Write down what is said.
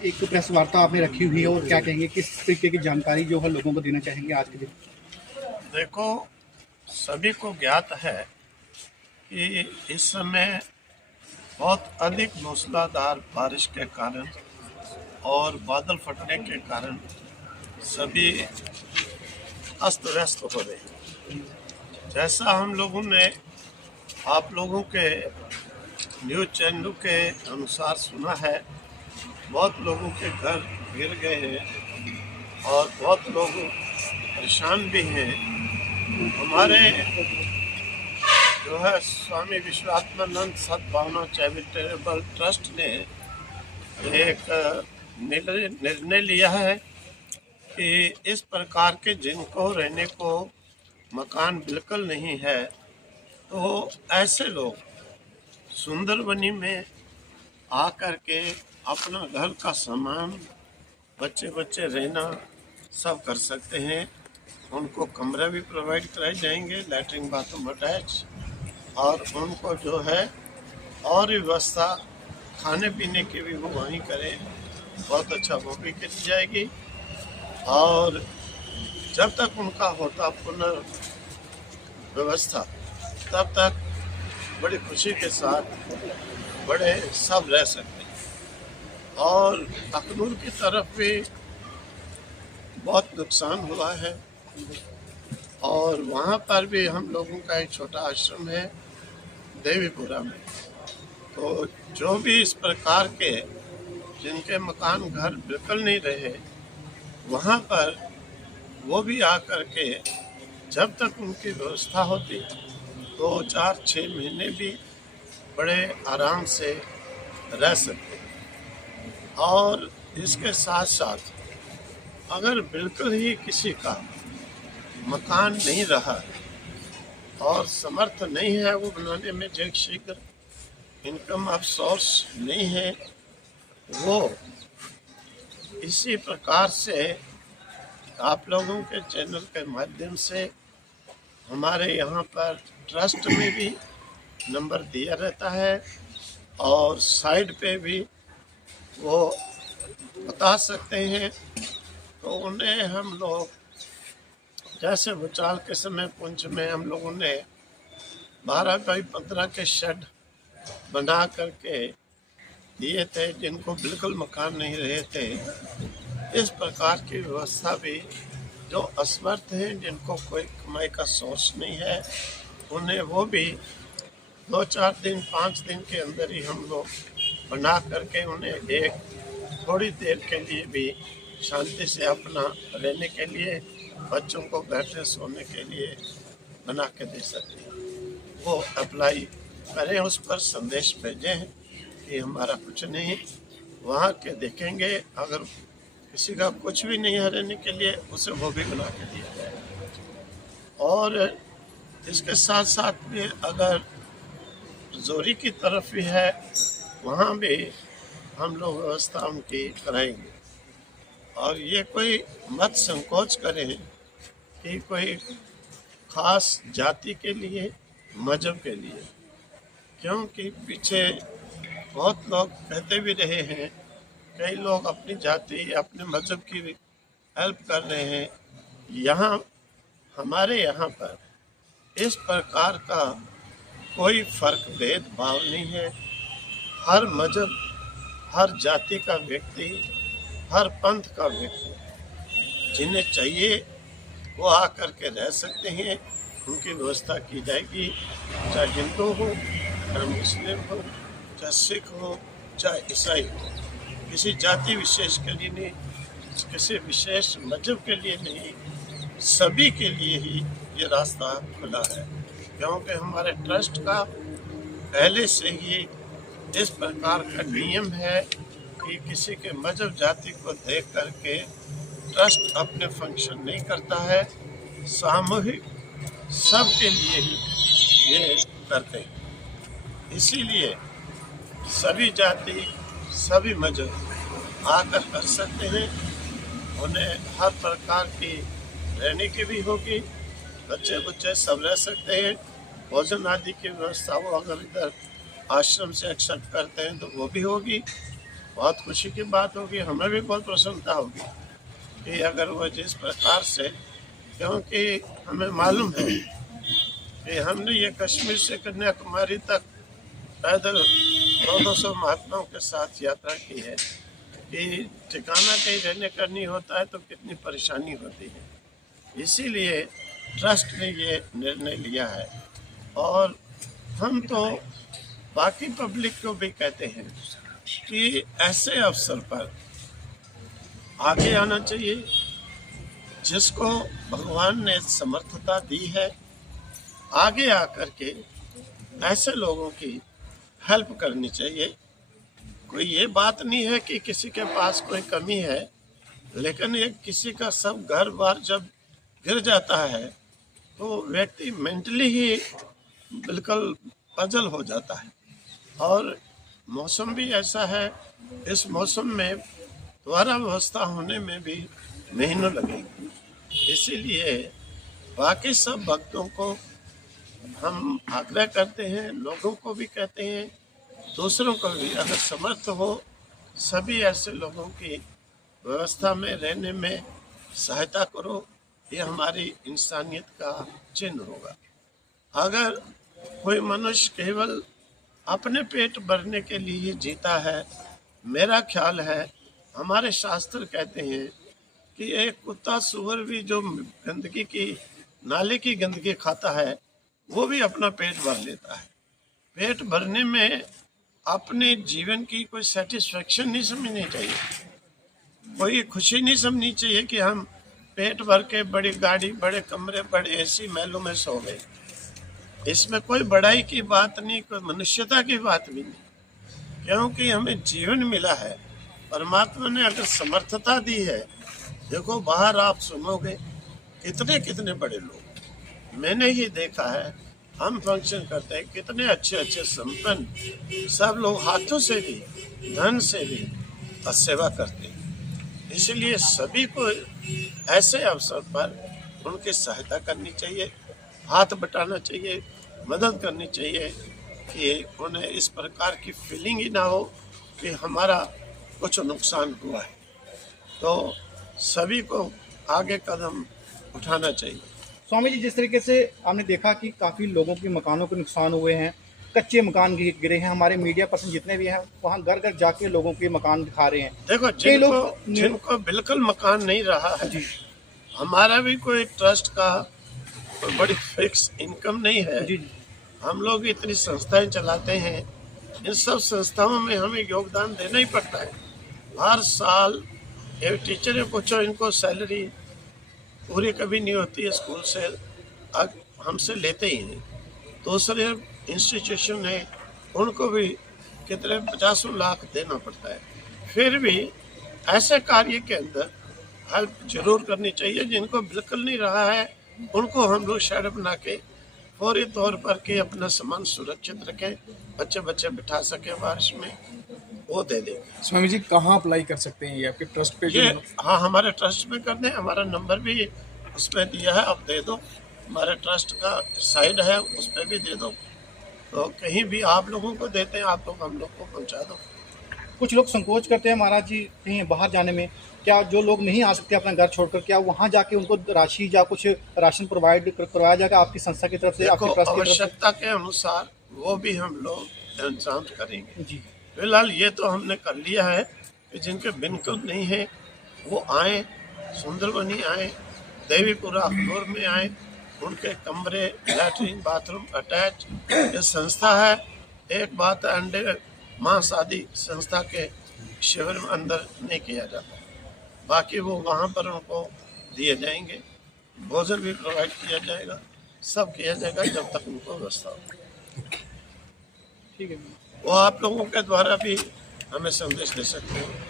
एक प्रेस वार्ता आपने रखी हुई है और क्या कहेंगे, किस तरीके की जानकारी जो है लोगों को देना चाहेंगे आज के दिन? देखो, सभी को ज्ञात है कि इस समय बहुत अधिक मूसलाधार बारिश के कारण और बादल फटने के कारण सभी अस्त व्यस्त हो रहे हैं। जैसा हम लोगों ने आप लोगों के न्यूज़ चैनलों के अनुसार सुना है, बहुत लोगों के घर गिर गए हैं और बहुत लोग परेशान भी हैं। हमारे जो है स्वामी विश्वात्मानंद सद्भावना चैरिटेबल ट्रस्ट ने एक निर्णय लिया है कि इस प्रकार के जिनको रहने को मकान बिल्कुल नहीं है, तो ऐसे लोग सुंदरबनी में आकर के अपना घर का सामान, बच्चे रहना सब कर सकते हैं। उनको कमरे भी प्रोवाइड कराए जाएंगे, लैट्रिन बाथरूम अटैच, और उनको जो है और व्यवस्था खाने पीने की भी वो वहीं करें, बहुत अच्छा वो भी की जाएगी। और जब तक उनका होता पुनर्व्यवस्था, तब तक बड़ी खुशी के साथ बड़े सब रह सकते हैं। और अखनूर की तरफ भी बहुत नुकसान हुआ है और वहाँ पर भी हम लोगों का एक छोटा आश्रम है देवीपुरा में। तो जो भी इस प्रकार के जिनके मकान घर बिल्कुल नहीं रहे, वहाँ पर वो भी आकर के जब तक उनकी व्यवस्था होती 2-4-6 महीने भी बड़े आराम से रह सकते हैं। और इसके साथ साथ अगर बिल्कुल ही किसी का मकान नहीं रहा और समर्थ नहीं है वो बनाने में, जो शीघ्र इनकम ऑफ सोर्स नहीं है, वो इसी प्रकार से आप लोगों के चैनल के माध्यम से हमारे यहाँ पर ट्रस्ट में भी नंबर दिया रहता है और साइड पे भी वो बता सकते हैं। तो उन्हें हम लोग, जैसे भूचाल के समय पुंछ में हम लोगों ने 12x15 के शेड बना करके दिए थे जिनको बिल्कुल मकान नहीं रहे थे। इस प्रकार की व्यवस्था भी जो असमर्थ हैं, जिनको कोई कमाई का सोर्स नहीं है, उन्हें वो भी 2-4 दिन 5 दिन के अंदर ही हम लोग बना करके उन्हें एक थोड़ी देर के लिए भी शांति से अपना रहने के लिए, बच्चों को बैठने सोने के लिए बना के दे सकते हैं। वो अप्लाई करें, उस पर संदेश भेजें कि हमारा कुछ नहीं, वहाँ के देखेंगे, अगर किसी का कुछ भी नहीं है रहने के लिए, उसे वो भी बना के दिया जाए। और इसके साथ साथ भी अगर जोरी की तरफ भी है, वहाँ भी हम लोग व्यवस्था उनकी कराएंगे। और ये कोई मत संकोच करें कि कोई खास जाति के लिए, मजहब के लिए, क्योंकि पीछे बहुत लोग कहते भी रहे हैं, कई लोग अपनी जाति अपने मजहब की हेल्प कर रहे हैं। यहाँ हमारे यहाँ पर इस प्रकार का कोई फर्क भेदभाव नहीं है। हर मजहब, हर जाति का व्यक्ति, हर पंथ का व्यक्ति, जिन्हें चाहिए वो आकर के रह सकते हैं, उनकी व्यवस्था की जाएगी। चाहे हिंदू हो, चाहे मुस्लिम हो, चाहे सिख हो, चाहे ईसाई हो, किसी जाति विशेष के लिए नहीं, किसी विशेष मजहब के लिए नहीं, सभी के लिए ही ये रास्ता खुला है। क्योंकि हमारे ट्रस्ट का पहले से ही इस प्रकार का नियम है कि किसी के मजहब जाति को देख करके ट्रस्ट अपने फंक्शन नहीं करता है, सामूहिक सबके लिए ही ये करते हैं। इसीलिए सभी जाति, सभी मजहब आकर कर सकते हैं। उन्हें हर प्रकार की रहने की भी होगी, बच्चे सब रह सकते हैं। भोजन आदि की व्यवस्था वो अगर इधर आश्रम से एक्सेप्ट करते हैं तो वो भी होगी। बहुत खुशी की बात होगी, हमें भी बहुत प्रसन्नता होगी कि अगर वह जिस प्रकार से, क्योंकि हमें मालूम है कि हमने ये कश्मीर से कन्याकुमारी तक पैदल 200 महात्माओं के साथ यात्रा की है कि ठिकाना कहीं रहने का नहीं होता है तो कितनी परेशानी होती है। इसीलिए ट्रस्ट ने ये निर्णय लिया है और हम तो बाकी पब्लिक को भी कहते हैं कि ऐसे अवसर पर आगे आना चाहिए। जिसको भगवान ने समर्थता दी है, आगे आकर के ऐसे लोगों की हेल्प करनी चाहिए। कोई ये बात नहीं है कि किसी के पास कोई कमी है, लेकिन ये किसी का सब घर बार जब गिर जाता है तो व्यक्ति मेंटली ही बिल्कुल पजल हो जाता है। और मौसम भी ऐसा है, इस मौसम में दोबारा व्यवस्था होने में भी महीनों लगेंगे। इसीलिए बाकी सब भक्तों को हम आग्रह करते हैं, लोगों को भी कहते हैं, दूसरों को भी, अगर समर्थ हो सभी ऐसे लोगों की व्यवस्था में रहने में सहायता करो। ये हमारी इंसानियत का चिन्ह होगा। अगर कोई मनुष्य केवल अपने पेट भरने के लिए जीता है, मेरा ख्याल है, हमारे शास्त्र कहते हैं कि एक कुत्ता सुअर भी जो गंदगी की, नाले की गंदगी खाता है, वो भी अपना पेट भर लेता है। पेट भरने में अपने जीवन की कोई सेटिस्फेक्शन नहीं समझनी चाहिए, कोई खुशी नहीं समझनी चाहिए कि हम पेट भर के बड़ी गाड़ी, बड़े कमरे, बड़े एसी महलों में सो गए। इसमें कोई बड़ाई की बात नहीं, कोई मनुष्यता की बात भी नहीं, क्योंकि हमें जीवन मिला है। परमात्मा ने अगर समर्थता दी है, देखो बाहर आप सुनोगे कितने कितने बड़े लोग, मैंने ही देखा है, हम फंक्शन करते हैं, कितने अच्छे अच्छे संपन्न सब लोग हाथों से भी, धन से भी सेवा करते हैं। इसलिए सभी को ऐसे अवसर पर उनकी सहायता करनी चाहिए, हाथ बटाना चाहिए, मदद करनी चाहिए कि उन्हें इस प्रकार की फीलिंग ही ना हो कि हमारा कुछ नुकसान हुआ है। तो सभी को आगे कदम उठाना चाहिए। स्वामी जी, जिस तरीके से हमने देखा कि काफ़ी लोगों के मकानों के नुकसान हुए हैं, कच्चे मकान गिरे हैं, हमारे मीडिया पर्सन जितने भी हैं वहाँ घर घर जाके लोगों के मकान दिखा रहे हैं। देखो जिनको बिल्कुल मकान नहीं रहा है, हमारा भी कोई ट्रस्ट का कोई बड़ी फिक्स इनकम नहीं है। जी, हम लोग इतनी संस्थाएं चलाते हैं, इन सब संस्थाओं में हमें योगदान देना ही पड़ता है। हर साल ये टीचर पूछो, इनको सैलरी पूरी कभी नहीं होती है, स्कूल से हमसे लेते ही हैं। दूसरे इंस्टीट्यूशन है, उनको भी कितने 50 लाख देना पड़ता है। फिर भी ऐसे कार्य के अंदर हेल्प जरूर करनी चाहिए। जिनको बिल्कुल नहीं रहा है उनको हम लोग शेड बना के फौरी तौर पर के अपना सामान सुरक्षित रखें, बच्चे बिठा सके बारिश में, वो दे देंगे। स्वामी जी कहाँ अप्लाई कर सकते हैं ये आपके ट्रस्ट पे? ये हाँ, हमारे ट्रस्ट में कर दें, हमारा नंबर भी उसमें दिया है, अब दे दो। हमारे ट्रस्ट का साइड है, उस पर भी दे दो। तो कहीं भी आप लोगों को देते हैं, आप लोग हम लोग को पहुँचा दो। कुछ लोग संकोच करते हैं महाराज जी कहीं बाहर जाने में, क्या जो लोग नहीं आ सकते अपना घर छोड़कर, क्या वहाँ जाके उनको राशि या कुछ राशन प्रोवाइड करवाया जाएगा आपकी संस्था की तरफ से, आपके ट्रस्ट की तरफ से? आवश्यकता के अनुसार वो भी हम लोग इंतजाम करेंगे जी। फिलहाल ये तो हमने कर लिया है कि जिनके बिल्कुल नहीं है वो आए, सुंदरबनी आए, देवीपुरा फ्लोर में आए, उनके कमरे, लैट्रिन, बाथरूम अटैच। ये संस्था है, एक बात अंडे मांस आदि संस्था के शिविर में अंदर नहीं किया जाता, बाकी वो वहाँ पर उनको दिए जाएंगे, भोजन भी प्रोवाइड किया जाएगा, सब किया जाएगा जब तक उनको व्यवस्था हो। ठीक है। वो आप लोगों के द्वारा भी हमें संदेश दे सकते हैं।